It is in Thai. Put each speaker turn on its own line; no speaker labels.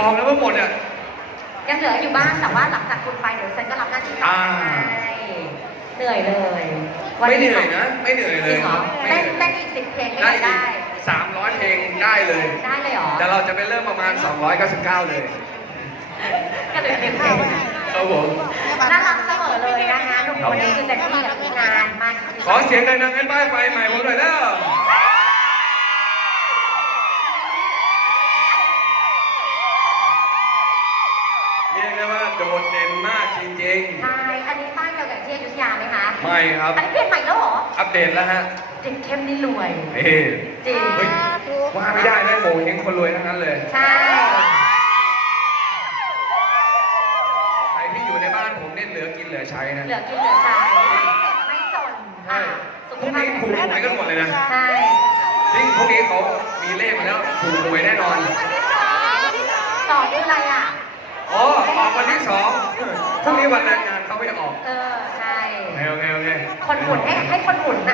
บอกนะว่าหมดอะ
ยังเหลืออยู่บ้างแต่ว่าหลังจากคุณไปเดี๋ยวฉันก็รับหน้าที่ต่อ
อ่า
ให้เหนื่อยเลย
ไม่เหนื่อยนะ ไม่เหนื่อยเล
จริ
ย
งเหรอ
ไม่
เต้น
เหนื่
เต้
อย
นอีกสิบเพลงก็
ได้
ยัง
อีก
ได้
สามร้อยเพลงได้เลย
ได้เลยเหรอ
แต่เราจะไปเริ่มประมาณ 299 เลย
ก็เหลือหนึ่งเพลง
ครับผม
น่ารักเสมอเลยนะคะทุกคนนี้คือเต็มที่กับงานมากจริงๆ
ขอเสียงดังๆให้ป้ายไฟใหม่ผมหน่อยแล้ เรียกได้ว่าโดดเด่นมากจริง
ใช่ อันนี้ป้ายเดียวกับที่อยุธยาไหมคะ
ๆ ไม่ครับ
อันนี้เปลี่ยนใหม่แล้วเหรอ
อัปเดตแล้วฮะ
เด็กเข้มนี่รวย
เฮ้ย
จริง
เฮ้ยว่าไม่ได้นะโมเฮงคนรวยทั้งนั้นเลย
ใช่
ใครที่อยู่ในบ้านผมเนี่ยเหลือกินเหลือใช้นะ
เหลือกินเหลือใช้ไม่จนอะสุ
พ
ข
วก
ภาพ
นี้ถูกหวยกันหมดเลยนะ
ใช่
จริงพวกนี้เขามีเลขมาแล้วถูกหวยแน่นอน
สอบด้วยอะไรอะ
อ๋อออก วันที่สองพรุ่งนี้วันแรงงานเขาไม่ออก
เออ ใช่
โอเคโอเคโอเค
คนหมุนให้ให้คนหมุนน่ะ